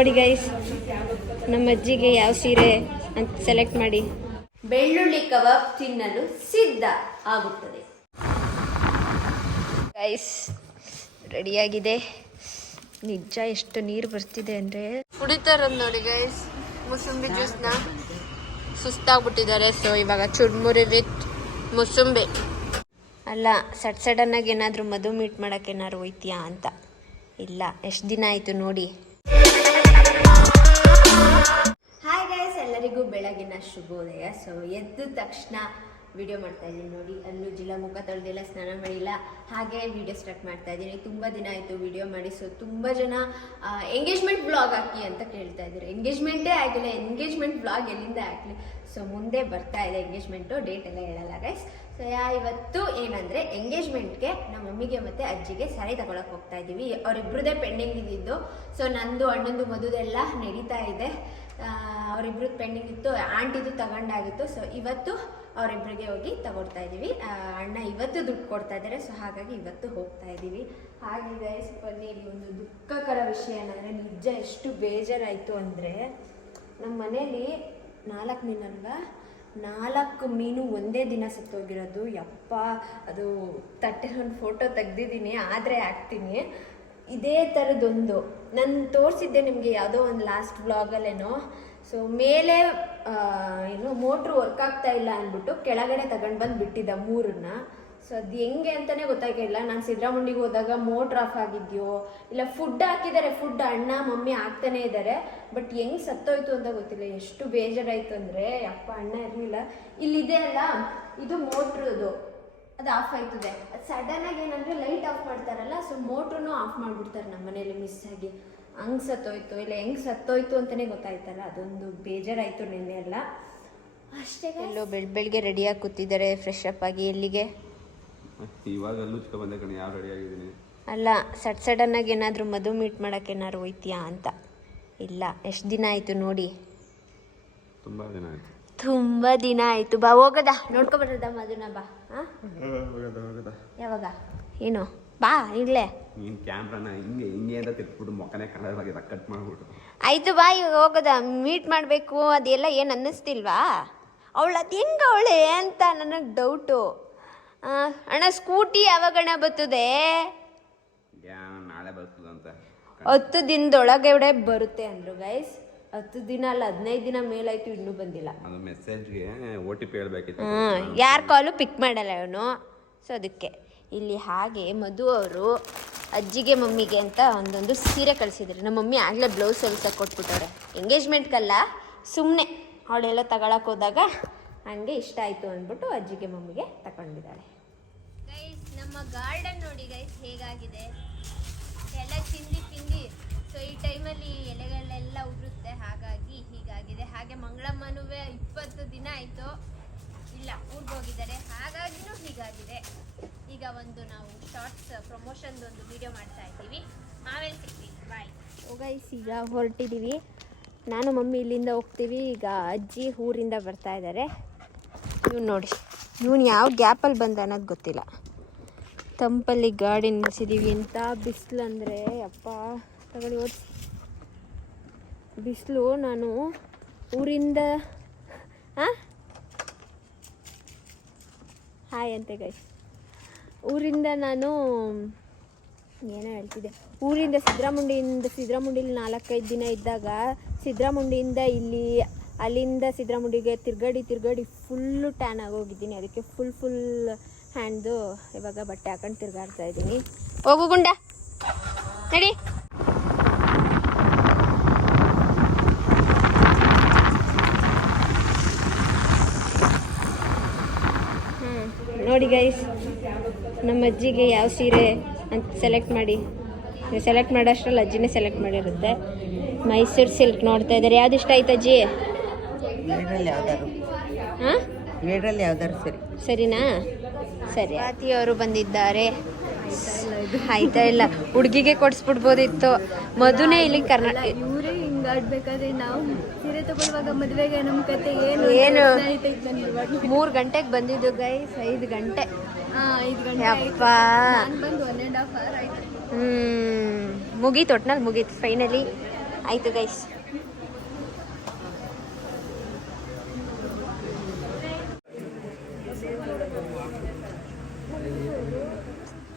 ನೋಡಿ ಗೈಸ್, ನಮ್ಮ ಅಜ್ಜಿಗೆ ಯಾವ ಸೀರೆ ಅಂತ ಸೆಲೆಕ್ಟ್ ಮಾಡಿ. ಬೆಳ್ಳುಳ್ಳಿ ಕಬಾಬ್ ತಿನ್ನಲು ಸಿದ್ಧ ಆಗುತ್ತದೆ. ಗೈಸ್ ರೆಡಿಯಾಗಿದೆ. ನಿಜ ಎಷ್ಟು ನೀರು ಬರ್ತಿದೆ ಅಂದರೆ ಕುಡಿತಾರದು ನೋಡಿ ಗೈಸ್. ಮುಸುಂಬಿ ಜ್ಯೂಸ್ನ ಸುಸ್ತಾಗ್ಬಿಟ್ಟಿದ್ದಾರೆ. ಸೊ ಇವಾಗ ಚುರ್ಮುರಿ ವಿತ್ ಮುಸುಂಬಿ. ಅಲ್ಲ, ಸಡನ್ನಾಗಿ ಏನಾದರೂ ಮಧು ಮೀಟ್ ಮಾಡೋಕ್ಕೆ ಏನಾದ್ರು ಹೋಯ್ತೀಯಾ ಅಂತ. ಇಲ್ಲ, ಎಷ್ಟು ದಿನ ಆಯಿತು ನೋಡಿ. ಹಾಯ್ ಗೈಸ್, ಎಲ್ಲರಿಗೂ ಬೆಳಗಿನ ಶುಭೋದಯ. ಸೊ ಎದ್ದ ತಕ್ಷಣ ವಿಡಿಯೋ ಮಾಡ್ತಾ ಇದ್ದೀನಿ ನೋಡಿ. ಅಲ್ಲೂ ಮುಖ ತೊಳೆದಿಲ್ಲ, ಸ್ನಾನ ಮಾಡಿಲ್ಲ, ಹಾಗೆ ವಿಡಿಯೋ ಸ್ಟಾರ್ಟ್ ಮಾಡ್ತಾ ಇದ್ದೀನಿ. ತುಂಬ ದಿನ ಆಯಿತು ವಿಡಿಯೋ ಮಾಡಿ. ಸೊ ತುಂಬ ಜನ ಎಂಗೇಜ್ಮೆಂಟ್ ಬ್ಲಾಗ್ ಹಾಕಿ ಅಂತ ಕೇಳ್ತಾ ಇದ್ದೀರಿ. ಎಂಗೇಜ್ಮೆಂಟೇ ಆಗಿಲ್ಲ, ಎಂಗೇಜ್ಮೆಂಟ್ ಬ್ಲಾಗ್ ಎಲ್ಲಿಂದ ಹಾಕಲಿ? ಸೊ ಮುಂದೆ ಬರ್ತಾ ಇದೆ ಎಂಗೇಜ್ಮೆಂಟು, ಡೇಟ್ ಎಲ್ಲ ಹೇಳಲ್ಲ ಗೈಸ್. ಸೊ ಇವತ್ತು ಏನಂದರೆ ಎಂಗೇಜ್ಮೆಂಟ್ಗೆ ನಮ್ಮ ಮಮ್ಮಿಗೆ ಮತ್ತು ಅಜ್ಜಿಗೆ ಸ್ಯಾರಿ ತಗೊಳಕ್ಕೆ ಹೋಗ್ತಾ ಇದ್ದೀವಿ. ಅವರಿಬ್ರದ್ದೇ ಪೆಂಡಿಂಗ್ ಇದ್ದಿದ್ದು. ಸೊ ನಂದು ಅಣ್ಣಂದು ಮದುವೆಲ್ಲ ನಡೀತಾ ಇದೆ. ಅವರಿಬ್ರದ್ದು ಪೆಂಡಿಂಗ್ ಇತ್ತು, ಆಂಟಿದು ತಗೊಂಡಾಗಿತ್ತು. ಸೊ ಇವತ್ತು ಅವರಿಬ್ಬರಿಗೆ ಹೋಗಿ ತಗೊಳ್ತಾ ಇದ್ದೀವಿ. ಅಣ್ಣ ಇವತ್ತು ದುಡ್ಡು ಕೊಡ್ತಾ ಇದ್ದಾರೆ. ಸೊ ಹಾಗಾಗಿ ಇವತ್ತು ಹೋಗ್ತಾ ಇದ್ದೀವಿ. ಹಾಗೆ ಗೈಸ್ ಬನ್ನಿ, ಒಂದು ದುಃಖಕರ ವಿಷಯ ಏನಂದರೆ, ನಿಜ ಎಷ್ಟು ಬೇಜಾರಾಯಿತು ಅಂದರೆ, ನಮ್ಮ ಮನೇಲಿ 4 ಮೀನು ಒಂದೇ ದಿನ ಸತ್ತೋಗಿರೋದು. ಯಪ್ಪ, ಅದು ತಟ್ಟೆಗೊಂದು ಫೋಟೋ ತೆಗ್ದಿದ್ದೀನಿ, ಆದರೆ ಹಾಕ್ತೀನಿ. ಇದೇ ಥರದೊಂದು ನಾನು ತೋರಿಸಿದ್ದೆ ನಿಮಗೆ ಯಾವುದೋ ಒಂದು ಲಾಸ್ಟ್ ವ್ಲಾಗಲ್ಲೇನೋ. ಸೊ ಮೇಲೆ ಏನು ಮೋಟ್ರು ವರ್ಕ್ ಆಗ್ತಾ ಇಲ್ಲ ಅಂದ್ಬಿಟ್ಟು ಕೆಳಗಡೆ ತಗೊಂಡು ಬಂದು ಬಿಟ್ಟಿದ್ದ 3ನ್ನ. ಸೊ ಅದು ಹೆಂಗೆ ಅಂತಲೇ ಗೊತ್ತಾಗಿಲ್ಲ. ನಾನು ಸಿದ್ದರಾಮುಂಡಿಗೆ ಹೋದಾಗ ಮೋಟ್ರ್ ಆಫ್ ಆಗಿದೆಯೋ ಇಲ್ಲ ಫುಡ್ ಹಾಕಿದ್ದಾರೆ, ಫುಡ್ ಅಣ್ಣ ಮಮ್ಮಿ ಹಾಕ್ತಾನೇ ಇದ್ದಾರೆ, ಬಟ್ ಹೆಂಗೆ ಸತ್ತೋಯ್ತು ಅಂತ ಗೊತ್ತಿಲ್ಲ. ಎಷ್ಟು ಬೇಜಾರಾಯಿತು ಅಂದರೆ, ಅಪ್ಪ ಅಣ್ಣ ಇರಲಿಲ್ಲ. ಇಲ್ಲಿದೆ ಅಲ್ಲ, ಇದು ಮೋಟ್ರದು, ಅದು ಆಫ್ ಆಯ್ತದೆ. ಅದು ಸಡನ್ನಾಗಿ ಏನಂದರೆ ಲೈಟ್ ಆಫ್ ಮಾಡ್ತಾರಲ್ಲ, ಸೊ ಮೋಟ್ರೂ ಆಫ್ ಮಾಡಿಬಿಡ್ತಾರೆ ನಮ್ಮ ಮನೇಲಿ ಮಿಸ್ ಆಗಿ. ಹಂಗೆ ಸತ್ತೋಯ್ತು, ಇಲ್ಲ ಹೆಂಗೆ ಸತ್ತೋಯ್ತು ಅಂತಲೇ ಗೊತ್ತಾಯ್ತಲ್ಲ, ಅದೊಂದು ಬೇಜಾರಾಯಿತು ನೆನ್ನೆ ಎಲ್ಲ ಅಷ್ಟೇ. ಎಲ್ಲೋ ಬೆಳಗ್ಗೆ ರೆಡಿಯಾಗಿ ಕೂತಿದ್ದಾರೆ, ಫ್ರೆಶ್ ಅಪ್ ಆಗಿ. ಎಲ್ಲಿಗೆ? ಇವಾಗ ಬಂದೆ ಕಣೆ, ಯಾವ ರೆಡಿ ಆಗಿದ್ದೀನಿ. ಅಲ್ಲ, ಸಡನ್ನಾಗಿ ಏನಾದರೂ ಮಧು ಮೀಟ್ ಮಾಡೋಕ್ಕೆ ಏನಾದ್ರು ಹೋಯ್ತೀಯಾ ಅಂತ. ಇಲ್ಲ, ಎಷ್ಟು ದಿನ ಆಯಿತು ನೋಡಿ. ತುಂಬ ದಿನ ಆಯಿತು, ತುಂಬ ದಿನ ಆಯಿತು. ಬಾ ಹೋಗದ, ನೋಡ್ಕೊಬಾರದ ಮಧುನ. ಬಾ. ಹಾಂ, ಯಾವಾಗ? ಏನು? ಬಾ ಇಲ್ಲೇ. ನೀನು ಕ್ಯಾಮ್ರಾನ ಹಿಂಗೆ ಅಂತ ತಿರ್ಬಿಟ್ಟು ಮೊಕ್ಕನೇ ಕಲರ್ ಕಟ್ ಮಾಡಿಬಿಟ್ಟು. ಆಯಿತು ಬಾ, ಇವಾಗ ಹೋಗೋದ. ಮೀಟ್ ಮಾಡಬೇಕು ಅದೆಲ್ಲ ಏನು ಅನ್ನಿಸ್ತಿಲ್ವಾ? ಅವಳು ಅದು ಹೆಂಗೆ ಅವಳೆ ಅಂತ ನನಗೆ ಡೌಟು. ಅಣ್ಣ ಸ್ಕೂಟಿ ಯಾವಾಗಣ್ಣ ಬರ್ತದೆ? ನಾಳೆ ಬರ್ತದಂತ. 10 ದಿನದೊಳಗೆ ಬರುತ್ತೆ ಅಂದರು ಗೈಸ್. 10 ದಿನ ಅಲ್ಲ, 15 ದಿನ ಮೇಲಾಯ್ತು, ಇನ್ನೂ ಬಂದಿಲ್ಲ. ಅದು ಮೆಸೇಜ್ಗೆ OTP ಹೇಳ್ಬೇಕಿತ್ತು. ಯಾರ ಕಾಲು ಪಿಕ್ ಮಾಡಲ್ಲ ಅವನು. ಸೊ ಅದಕ್ಕೆ ಇಲ್ಲಿ ಹಾಗೆ ಮಧು ಅವರು ಅಜ್ಜಿಗೆ ಮಮ್ಮಿಗೆ ಅಂತ ಒಂದೊಂದು ಸೀರೆ ಕಳಿಸಿದ್ರು. ನಮ್ಮ ಮಮ್ಮಿ ಆಗಲೇ ಬ್ಲೌಸ್ ಹೊಲ್ಸಕ್ಕೆ ಕೊಟ್ಬಿಟ್ಟವ್ರೆ. ಎಂಗೇಜ್ಮೆಂಟ್ಗಲ್ಲ, ಸುಮ್ಮನೆ ಅವಳೆಲ್ಲ ತಗೊಳಕ್ಕೆ ಹೋದಾಗ ಹಂಗೆ ಇಷ್ಟ ಆಯಿತು ಅಂದ್ಬಿಟ್ಟು ಅಜ್ಜಿಗೆ ಮಮ್ಮಿಗೆ ತಗೊಂಡಿದ್ದಾಳೆ. ಗೈಸ್ ನಮ್ಮ ಗಾರ್ಡನ್ ನೋಡಿ ಗೈಸ್ ಹೇಗಾಗಿದೆ, ಎಲ್ಲ ತಿಂಡಿ. ಸೊ ಈ ಟೈಮಲ್ಲಿ ಎಲೆಗಳೆಲ್ಲ ಉದುರುತ್ತೆ, ಹಾಗಾಗಿ ಹೀಗಾಗಿದೆ. ಹಾಗೆ ಮಂಗಳಮ್ಮನೂ 20 ದಿನ ಆಯಿತು ಇಲ್ಲ, ಊರಿಗೆ ಹೋಗಿದ್ದಾರೆ, ಹಾಗಾಗಿನೂ ಹೀಗಾಗಿದೆ. ಈಗ ಒಂದು ನಾವು ಶಾರ್ಟ್ಸ್ ಪ್ರಮೋಷನ್ದು ಒಂದು ವಿಡಿಯೋ ಮಾಡ್ತಾ ಇದ್ದೀವಿ, ಆಮೇಲೆ ಸಿಗ್ತೀವಿ. ಬಾಯ್. ಗೈಸ್ ಈಗ ಹೊರಟಿದ್ದೀವಿ, ನಾನು ಮಮ್ಮಿ ಇಲ್ಲಿಂದ ಹೋಗ್ತೀವಿ. ಈಗ ಅಜ್ಜಿ ಊರಿಂದ ಬರ್ತಾ ಇದ್ದಾರೆ. ಇವ್ನು ನೋಡಿ, ಇವನು ಯಾವ ಗ್ಯಾಪಲ್ಲಿ ಬಂದ ಅನ್ನೋದು ಗೊತ್ತಿಲ್ಲ. ತಂಪಲ್ಲಿ ಗಾಡಿ ನಿಲ್ಲಿಸಿದ್ದೀವಿ. ಇಂಥ ಬಿಸಿಲು ಅಂದರೆ ಅಪ್ಪ ತಗೊಳ್ಳಿ ಓಡಿಸಿ ಬಿಸಿಲು. ನಾನು ಊರಿಂದ ಹಾಯ್ ಅಂತೆ ಗೈಸ್. ಊರಿಂದ ನಾನು ಏನೋ ಹೇಳ್ತಿದ್ದೆ, ಊರಿಂದ ಸಿದ್ದರಾಮುಂಡಿಲಿ 4-5 ದಿನ ಇದ್ದಾಗ ಸಿದ್ದರಾಮುಂಡಿಯಿಂದ ಇಲ್ಲಿ, ಅಲ್ಲಿಂದ ಸಿದ್ದರಾಮುಂಡಿಗೆ ತಿರ್ಗಾಡಿ ಫುಲ್ಲು ಟ್ಯಾನ್ ಆಗೋಗಿದ್ದೀನಿ. ಅದಕ್ಕೆ ಫುಲ್ ಹ್ಯಾಂಡ್ದು ಇವಾಗ ಬಟ್ಟೆ ಹಾಕೊಂಡು ತಿರ್ಗಾಡ್ತಾ ಇದ್ದೀನಿ. ಹೋಗು ಗುಂಡ ನಡಿ. ನೋಡಿ ಗೈಸ್, ನಮ್ಮ ಅಜ್ಜಿಗೆ ಯಾವ ಸೀರೆ ಅಂತ ಸೆಲೆಕ್ಟ್ ಮಾಡಿ. ಸೆಲೆಕ್ಟ್ ಮಾಡೋಷ್ಟರಲ್ಲಿ ಅಜ್ಜಿನೇ ಸೆಲೆಕ್ಟ್ ಮಾಡಿರುತ್ತೆ. ಮೈಸೂರು ಸಿಲ್ಕ್ ನೋಡ್ತಾ ಇದ್ದಾರೆ. ಯಾವ್ದು ಇಷ್ಟ ಆಯ್ತು ಅಜ್ಜಿ? ಯಾವ್ದಾರು ಸರಿನಾ? ಸರಿ. ಅವರು ಬಂದಿದ್ದಾರೆ. ಆಯ್ತಾ ಇಲ್ಲ, ಹುಡುಗಿಗೆ ಕೊಡಿಸ್ಬಿಡ್ಬೋದಿತ್ತು. ಮಧುನೇ ಇಲ್ಲಿ ಕರ್ನಾಟಕ. ಇವರೇ ಹಿಂಗಾಡ್ಬೇಕಾದ್ರೆ ನಾವು ಸೀರೆ ತಗೊಳ್ಳುವಾಗ ಮದುವೆಗೆ ನಮ್ಮ ಕತೆ ಏನು 3 ಗಂಟೆಗೆ ಬಂದಿದ್ದು ಗೈಸ್. 5 ಗಂಟೆ. 5 ಗಂಟೆ ಅಪ್ಪ ಬಂದು 1.5 hour ಆಯ್ತು. ಮುಗೀತು, ಒಟ್ನಲ್ಲಿ ಮುಗೀತು ಫೈನಲಿ. ಆಯಿತು ಗೈಸ್.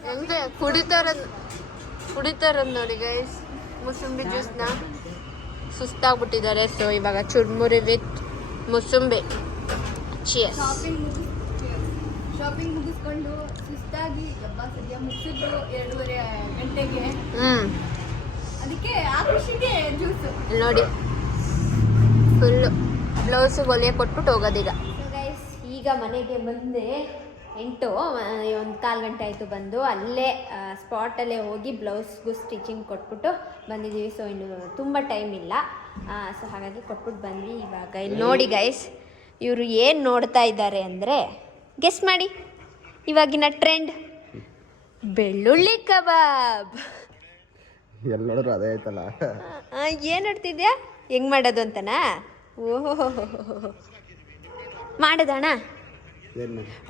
ಹೆಂಗೆ ಕುಡಿತಾರ ನೋಡಿ ಗೈಸ್ ಮುಸುಂಬಿ ಜ್ಯೂಸ್ನ. ಸುಸ್ತಾಗ್ಬಿಟ್ಟಿದ್ದಾರೆ. ಸೊ ಇವಾಗ ಚುರ್ಮುರಿ ವಿತ್ ಮುಸುಂಬಿ. ಚಿಯರ್ಸ್. ಶಾಪಿಂಗ್ ಮುಗಿಸ್ಕೊಂಡು ಸುಸ್ತಾಗಿ ಸದ್ಯ ಮುಗಿಸಿದ್ರು 2:30 ಗಂಟೆಗೆ. ಅದಕ್ಕೆ ಆ ಖುಷಿಗೆ ಜ್ಯೂಸು ನೋಡಿ ಫುಲ್ಲು ಬ್ಲೌಸಿಗೆ ಹೊಲಿಯ ಕೊಟ್ಬಿಟ್ಟು ಹೋಗೋದೀಗ. ಗೈಸ್ ಈಗ ಮನೆಗೆ ಬಂದೆ 8 1/4 ಗಂಟೆ ಆಯಿತು ಬಂದು. ಅಲ್ಲೇ ಸ್ಪಾಟಲ್ಲೇ ಹೋಗಿ ಬ್ಲೌಸ್ಗೂ ಸ್ಟಿಚಿಂಗ್ ಕೊಟ್ಬಿಟ್ಟು ಬಂದಿದ್ದೀವಿ. ಸೊ ಇನ್ನು ತುಂಬ ಟೈಮ್ ಇಲ್ಲ. ಸೊ ಹಾಗಾಗಿ ಕೊಟ್ಬಿಟ್ಟು ಬಂದ್ವಿ. ಇವಾಗ ಇಲ್ಲಿ ನೋಡಿ ಗೈಸ್ ಇವರು ಏನು ನೋಡ್ತಾ ಇದ್ದಾರೆ ಅಂದರೆ ಗೆಸ್ ಮಾಡಿ. ಇವಾಗಿನ ಟ್ರೆಂಡ್ ಬೆಳ್ಳುಳ್ಳಿ ಕಬಾಬ್. ಎಲ್ಲರೂ ಅದೇ ಆಯ್ತಲ್ಲ. ಏನು ನೋಡ್ತಿದ್ಯಾ ಹೆಂಗೆ ಮಾಡೋದು ಅಂತನಾ? ಓಹೋ ಮಾಡೋದಣ್ಣ.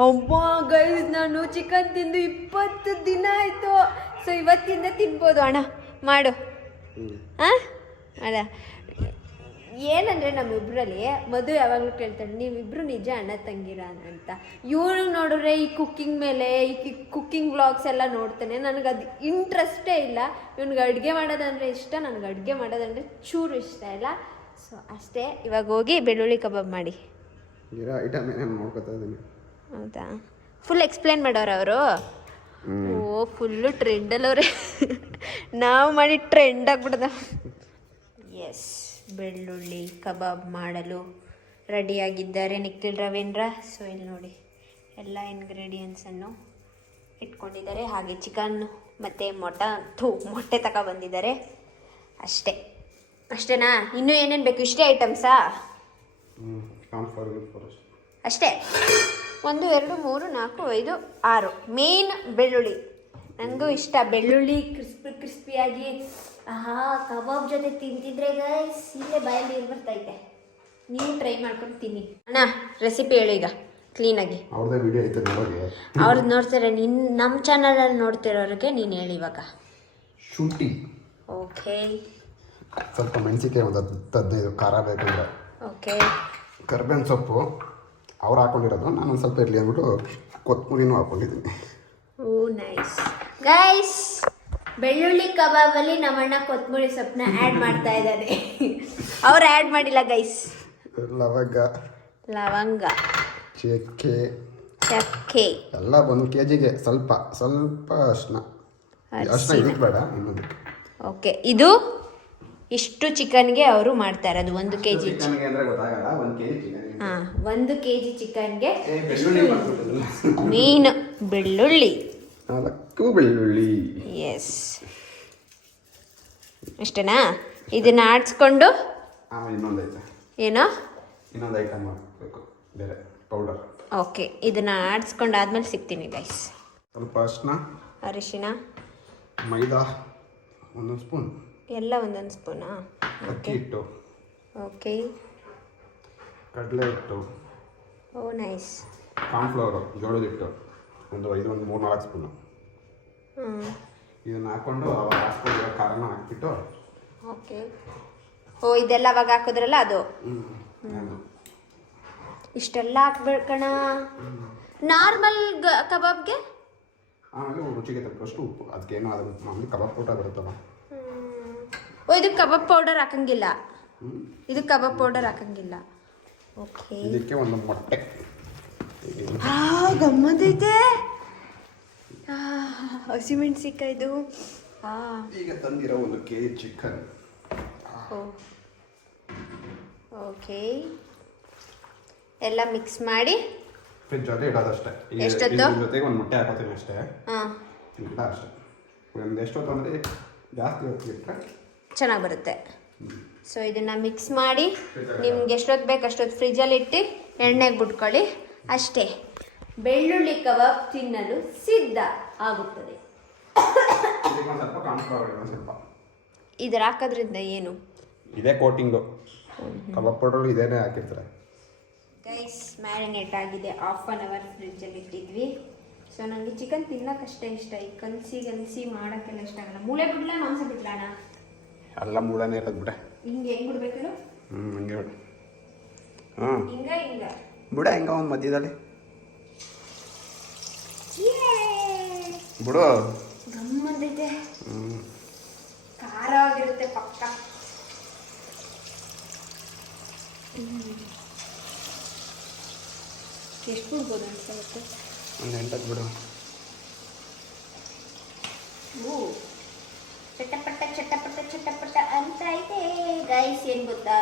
ಅಮ್ಮ ಗೈಸ್ ನಾನು ಚಿಕನ್ ತಿಂದು 20 ದಿನ ಆಯಿತು. ಸೊ ಇವತ್ತಿಂದ ತಿನ್ಬೋದು ಅಣ್ಣ. ಮಾಡು. ಹಾಂ ಅಲ್ಲ ಏನಂದರೆ ನಮ್ಮಿಬ್ಬರಲ್ಲಿ ಮಧು ಯಾವಾಗಲೂ ಕೇಳ್ತಾಳೆ ನೀವಿಬ್ಬರು ನಿಜ ಅಣ್ಣ ತಂಗಿರ ಅಂತ. ಇವಳು ನೋಡಿದ್ರೆ ಈ ಕುಕ್ಕಿಂಗ್ ಮೇಲೆ ಈ ಕುಕ್ಕಿಂಗ್ ವ್ಲಾಗ್ಸ್ ಎಲ್ಲ ನೋಡ್ತಾನೆ. ನನಗೆ ಅದು ಇಂಟ್ರೆಸ್ಟೇ ಇಲ್ಲ. ಇವ್ನಿಗೆ ಅಡುಗೆ ಮಾಡೋದಂದರೆ ಇಷ್ಟ, ನನಗೆ ಅಡುಗೆ ಮಾಡೋದಂದರೆ ಚೂರು ಇಷ್ಟ ಇಲ್ಲ. ಸೊ ಅಷ್ಟೇ. ಇವಾಗ ಹೋಗಿ ಬೆಳ್ಳುಳ್ಳಿ ಕಬಾಬ್ ಮಾಡಿ. ಐಟಮ್ ಏನೇನು ನೋಡ್ಕೊತಾ ಇದ್ದೀನಿ. ಹೌದಾ? ಫುಲ್ ಎಕ್ಸ್ಪ್ಲೇನ್ ಮಾಡೋರು ಅವರು. ಓ ಫುಲ್ಲು ಟ್ರೆಂಡಲ್ಲವ್ರೆ. ನಾವು ಮಾಡಿ ಟ್ರೆಂಡ್ ಆಗ್ಬಿಡ್ದ. ಎಸ್ ಬೆಳ್ಳುಳ್ಳಿ ಕಬಾಬ್ ಮಾಡಲು ರೆಡಿಯಾಗಿದ್ದಾರೆ ನಿಖಿಲ್ ರವೀಂದ್ರ. ಸೊ ಇಲ್ಲಿ ನೋಡಿ ಎಲ್ಲ ಇಂಗ್ರೀಡಿಯೆಂಟ್ಸನ್ನು ಇಟ್ಕೊಂಡಿದ್ದಾರೆ. ಹಾಗೆ ಚಿಕನ್ ಮತ್ತು ಮೊಟ್ಟೆ ತಗೊಬಂದಿದ್ದಾರೆ. ಅಷ್ಟೇನಾ? ಇನ್ನೂ ಏನೇನು ಬೇಕು? ಇಷ್ಟೇ ಐಟಮ್ಸಾ? ಅಷ್ಟೇ. 1 2 3 4 5 6 ಮೇನ್ ಬೆಳ್ಳುಳ್ಳಿ. ನನಗೂ ಇಷ್ಟ ಬೆಳ್ಳುಳ್ಳಿ ಕ್ರಿಸ್ಪಿಯಾಗಿ. ಕಬಾಬ್ ಜೊತೆ ತಿಂತಿದ್ರೆ ಗೈಸ್ ಇಲ್ಲೇ ಬಾಯಲ್ಲಿ ನೀರು ಬರ್ತೈತೆ. ನೀವು ಟ್ರೈ ಮಾಡ್ಕೊಂಡು ತಿನ್ನಿ. ಅಣ್ಣ ರೆಸಿಪಿ ಹೇಳು ಈಗ ಕ್ಲೀನಾಗಿ. ಅವ್ರದ್ದು ನೋಡ್ತಾರೆ. ನಮ್ಮ ಚಾನಲಲ್ಲಿ ನೋಡ್ತಿರೋರಿಗೆ ನೀನು ಹೇಳಿ ಇವಾಗ. ಶುಂಠಿ, ಓಕೆ. ಸ್ವಲ್ಪ ಮೆಣಸಿಕಾಯಿ ಒಂದು 15 ಖಾರ ಬೇಕಂದ್ರೆ. ಓಕೆ. ಕರ್ಬೇವಿನ ಸೊಪ್ಪು ಅವ್ರು ಹಾಕೊಂಡಿರೋದು, ನಾನು ಒಂದು ಸ್ವಲ್ಪ ಇರಲಿ ಅಂದ್ಬಿಟ್ಟು ಕೊತ್ತಂಬರಿನೂ ಹಾಕೊಂಡಿದ್ದೀನಿ. ಓ ನೈಸ್ ಗೈಸ್. ಬೆಳ್ಳುಳ್ಳಿ ಕಬಾಬಲ್ಲಿ ನಮ್ಮಣ್ಣ ಕೊತ್ತಂಬರಿ ಸೊಪ್ಪನ್ನ ಆ್ಯಡ್ ಮಾಡ್ತಾ ಇದ್ದಾರೆ. ಅವ್ರು ಆ್ಯಡ್ ಮಾಡಿಲ್ಲ ಗೈಸ್. ಲವಂಗ ಚಕ್ಕೆ ಎಲ್ಲ ಒಂದು ಕೆಜಿಗೆ ಸ್ವಲ್ಪ ಅರ್ಶಿನ ಇದಕ್ಕೆ ಬೇಡ ಇನ್ನೊಂದು. ಓಕೆ. ಇದು ಇಷ್ಟು ಚಿಕನ್ಗೆ ಅವರು ಮಾಡ್ತಾ ಇರೋದು 1 kg. ಹಾಂ 1 kg ಚಿಕನ್ಗೆ ಮೀನು ಬೆಳ್ಳುಳ್ಳಿ 4 ಬೆಳ್ಳುಳ್ಳಿ. ಎಸ್ ಅಷ್ಟೇನಾ? ಇದನ್ನ ಆಡಿಸ್ಕೊಂಡು ಏನೋ ಇನ್ನೊಂದು ಐಟಮ್ ಮಾಡಬೇಕು ಬೇರೆ ಪೌಡರ್. ಓಕೆ. ಇದನ್ನ ಆಡಿಸ್ಕೊಂಡು ಆದ್ಮೇಲೆ ಸಿಗ್ತೀನಿ ಗೈಸ್. ಸ್ವಲ್ಪ ಅರಿಶಿನ, ಮೈದಾ 1 ಸ್ಪೂನ್, ಎಲ್ಲ 1 ಸ್ಪೂನಾ? ಅಕ್ಕಿ ಹಿಟ್ಟು, ಓಕೆ. ಕಡಲೆ ಹಿಟ್ಟು, ಓ ನೈಸ್. ಕಾರ್ನ್ಫ್ಲವರು ಜೋಳದ ಹಿಟ್ಟು ಒಂದು 3-4 ಸ್ಪೂನು. ಇದನ್ನು ಹಾಕ್ಕೊಂಡು ಅವಾಗ ಹಾಕ್ಕೊಂಡು ಖಾರನ ಹಾಕ್ಬಿಟ್ಟು. ಓಕೆ. ಓ ಇದೆಲ್ಲ ಅವಾಗ ಹಾಕಿದ್ರಲ್ಲ ಅದು. ಇಷ್ಟೆಲ್ಲ ಹಾಕ್ಬೇಕಣ ನಾರ್ಮಲ್ ಕಬಾಬ್ಗೆ. ಆಮೇಲೆ ರುಚಿಗೆ ತಕ್ಕಷ್ಟು ಉಪ್ಪು. ಅದಕ್ಕೇನು ಅದು ಮಾಮೂಲಿ ಕಬಾಬ್ ಪೌಡರ್ ಬರುತ್ತಲ್ಲ. ಓ ಇದಕ್ಕೆ ಕಬಾಬ್ ಪೌಡರ್ ಹಾಕಂಗಿಲ್ಲ. ಇದಕ್ಕೆ ಕಬಾಬ್ ಪೌಡರ್ ಹಾಕಂಗಿಲ್ಲ. ಓಕೆ. ಇದಕ್ಕೆ ಒಂದು ಮೊಟ್ಟೆ. ಗಮ್ಮತ್ತೈತೆ. ಹಸಿಮೆಣಸಿಕಾಯ್ದು. ಈಗ ತಂದಿರೋ 1 kg ಚಿಕನ್. ಓಕೆ. ಎಲ್ಲ ಮಿಕ್ಸ್ ಮಾಡಿ ಫ್ರಿಜ್ ಜೊತೆ ಇಡೋದಷ್ಟೇ. ಎಷ್ಟೊತ್ತು? ಜೊತೆಗೆ ಒಂದು ಮೊಟ್ಟೆ ಹಾಕೋತೀನಿ ಅಷ್ಟೇ. ಹಾಂ ಇಲ್ಲ ಅಷ್ಟೇ. ಒಂದು ಎಷ್ಟೊತ್ತು ಅಂದರೆ ಜಾಸ್ತಿ ಹೊತ್ತಿಟ್ರೆ ಚೆನ್ನಾಗಿ ಬರುತ್ತೆ. ಸೊ ಇದನ್ನು ಮಿಕ್ಸ್ ಮಾಡಿ ನಿಮ್ಗೆ ಎಷ್ಟೊತ್ತು ಬೇಕು ಅಷ್ಟೊತ್ತು ಫ್ರಿಜ್ಜಲ್ಲಿ ಇಟ್ಟು ಎಣ್ಣೆಗೆ ಬಿಟ್ಕೊಳ್ಳಿ. ಅಷ್ಟೇ. ಬೆಳ್ಳುಳ್ಳಿ ಕಬಾಬ್ ತಿನ್ನಲು ಸಿದ್ಧ ಆಗುತ್ತದೆ. ಇದ್ರ ಹಾಕೋದ್ರಿಂದ ಏನು? ಇದೇ ಕೋಟಿಂಗು. ಕಬಾಬ್ ಪೌಡರ್ ಇದೇನೇ ಹಾಕಿರ್ತಾರೆ. ಗೈಸ್ ಮ್ಯಾರಿನೇಟ್ ಆಗಿದೆ. 1/2 hour ಫ್ರಿಜ್ಜಲ್ಲಿ ಇಟ್ಟಿದ್ವಿ. ಸೊ ನನಗೆ ಚಿಕನ್ ತಿನ್ನೋಕ್ಕಷ್ಟೇ ಇಷ್ಟ. ಈ ಕಲಸಿ ಮಾಡೋಕ್ಕೆಲ್ಲ ಇಷ್ಟ ಆಗಲ್ಲ. ಮೂಳೆ ಬಿಡ್ಲಾ ಮಾಂಸ ಬಿಡ್ಲಾ ಅಣ್ಣ? ಎಲ್ಲ ಮೂಡನೇ ಇರೋದು ಬಿಡ. ಹಿಂಗೆ ಹೆಂಗ್ ಬಿಡ್ಬೇಕಲ್ಲ ಹಂಗೆ ಬಿಡ. ಹ್ಞೂ ಹಿಂಗ ಬಿಡ ಹೆಂಗ ಒಂದು ಮಧ್ಯದಲ್ಲಿ ಬಿಡು. ಗಮ್ಮಂತೈತೆ, ಹ್ಞೂ ಖಾರ ಆಗಿರುತ್ತೆ ಪಕ್ಕ. ಎಷ್ಟು ಬಿಡ್ಬೋದು ಅನ್ಸುತ್ತೆ? ಒಂದು 8 ಬಿಡು. ಚಟಪಟ ಚಟಪಟ ಚಟಪಟ ಅಂತ ಐತೆ ಗೈಸ್. ಏನು ಗೊತ್ತಾ,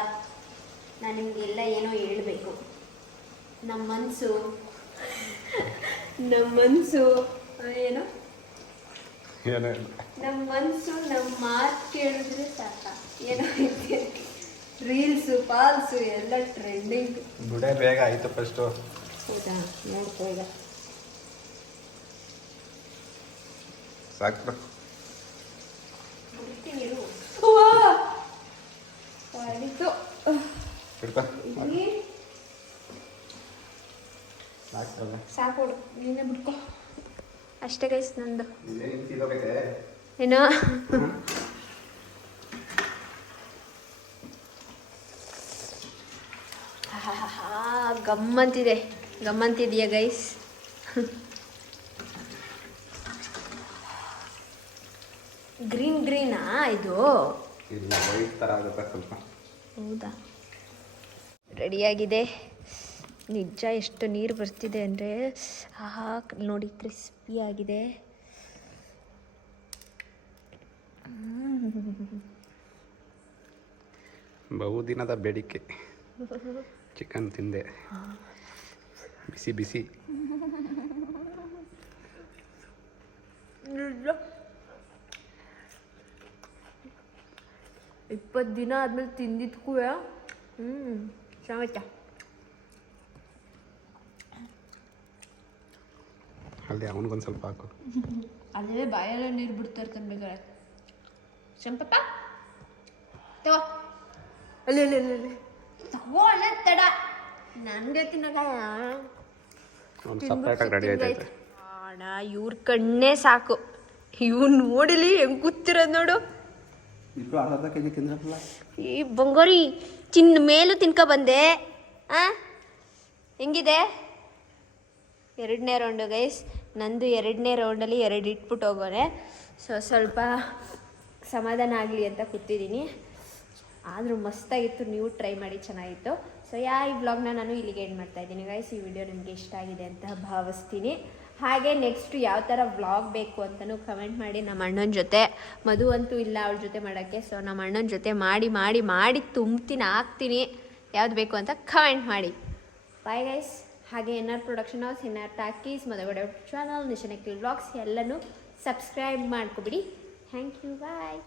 ನಾನು ನಿಮಗೆಲ್ಲ ಏನೋ ಹೇಳ್ಬೇಕು. ನಮ್ಮ ಮನಸ್ಸು ಏನೋ ಏನೋ ನಮ್ಮ ಮನಸ್ಸು ನಮ್ಮ ಮಾತು ಕೇಳಿದ್ರೆ ಸಾಕ. ಏನೋ ರೀಲ್ಸು ಪಾಲ್ಸು ಎಲ್ಲ ಟ್ರೆಂಡಿಂಗ್. ಬಿಡೇ ಬೇಗ ಆಯ್ತು ಫಸ್ಟು. ಹೌದಾ, ನೋಡ್ಕೋ ಈಗ. ಸಾಕು ಬಿಡ್ತೀನಿ ಇರು. ಆಯಿತು, ಹಿಡ್ಕೊ. ಇಲ್ಲಿ ಸಾಕಲ್ಲ. ಸಾಕೋಡು, ನೀನೇ ಬಿಡ್ಕೊ. ಅಷ್ಟೇ ಗೈಸ್ ನಂದು. ಇದೇನು ಸೀದೋಗೈತೆ? ಏನೋ ಗಮ್ಮಂತಿದೆಯಾ ಗೈಸ್? ಗ್ರೀನಾ ಇದು? ಇಲ್ಲ, ವೈಟ್ ಥರ ಆಗುತ್ತೆ ಸ್ವಲ್ಪ. ಹೌದಾ? ರೆಡಿಯಾಗಿದೆ. ನಿಜ ಎಷ್ಟು ನೀರು ಬರ್ತಿದೆ ಅಂದರೆ ನೋಡಿ, ಕ್ರಿಸ್ಪಿಯಾಗಿದೆ. ಬಹುದಿನದ ಬೇಡಿಕೆ ಚಿಕನ್ ತಿಂದೆ. ಬಿಸಿ ಬಿಸಿ. 20 ದಿನ ಆದ್ಮೇಲೆ ತಿಂದಿದ್ಕೂ ಚೆನ್ನಾಗೈತೆ. ಅಲ್ಲಿ ಅವನಿಗೊಂದು ಸ್ವಲ್ಪ ಹಾಕು. ಅಲ್ಲೇ ಬಾಯೆಲ್ಲ ನೀರು ಬಿಡ್ತಾ ಇರ್ತಾನೆ ಬೇಕಾರೆ. ಚಂಪಪ್ಪ ತಗೋ, ಅಲ್ಲಿ ತಗೋ, ಅಲ್ಲ ತಡ. ನನಗೆ ತಿನ್ನಕಾಯ ಅವ್ನು ಸಪ್ರೇಟಾಗಿ ರೆಡಿ ಆಯ್ತೈತೆ. ಅಣ್ಣ, ಇವ್ರ ಕಣ್ಣೇ ಸಾಕು. ಇವ್ ನೋಡಿಲಿ ಹೆಂಗ್ ಕೂತಿರೋದು ನೋಡು. ಇಬ್ಬರು ಅರ್ಧ ಕೆಜಿ ತಿಂದ್ರಲ್ಲ. ಈ ಬಂಗಾರಿ ಮೇಲೂ ತಿನ್ಕೊ ಬಂದೆ. ಹೆಂಗಿದೆ 2ನೇ ರೌಂಡು ಗೈಸ್. ನಂದು 2ನೇ ರೌಂಡಲ್ಲಿ 2 ಇಟ್ಬಿಟ್ಟು ಹೋಗೋನೆ. ಸ್ವಲ್ಪ ಸಮಾಧಾನ ಆಗಲಿ ಅಂತ ಕೂತಿದ್ದೀನಿ. ಆದರೂ ಮಸ್ತಾಗಿತ್ತು, ನೀವು ಟ್ರೈ ಮಾಡಿ, ಚೆನ್ನಾಗಿತ್ತು. ಸೊ ಈ ವ್ಲಾಗ್ನ ನಾನು ಇಲ್ಲಿಗೆ ಎಂಡ್ ಮಾಡ್ತಾ ಇದ್ದೀನಿ ಗೈಸ್. ಈ ವಿಡಿಯೋ ನಿಮಗೆ ಇಷ್ಟ ಆಗಿದೆ ಅಂತ ಭಾವಿಸ್ತೀನಿ. ಹಾಗೆ ನೆಕ್ಸ್ಟ್ ಯಾವ ಥರ ವ್ಲಾಗ್ ಬೇಕು ಅಂತಲೂ ಕಮೆಂಟ್ ಮಾಡಿ. ನಮ್ಮ ಅಣ್ಣನ ಜೊತೆ, ಮಧು ಅಂತೂ ಇಲ್ಲ ಅವಳ ಜೊತೆ ಮಾಡೋಕ್ಕೆ. ಸೊ ನಮ್ಮ ಅಣ್ಣನ ಜೊತೆ ಮಾಡಿ ತುಂಬ್ತೀನಿ, ಹಾಕ್ತೀನಿ. ಯಾವ್ದು ಬೇಕು ಅಂತ ಕಮೆಂಟ್ ಮಾಡಿ. Bye guys. ಹಾಗೆ NR production house, NR talkies, Madhugowda channel, Nisha Nikhil vlogs ಎಲ್ಲನೂ ಸಬ್ಸ್ಕ್ರೈಬ್ ಮಾಡ್ಕೊಬಿಡಿ. Thank you, bye.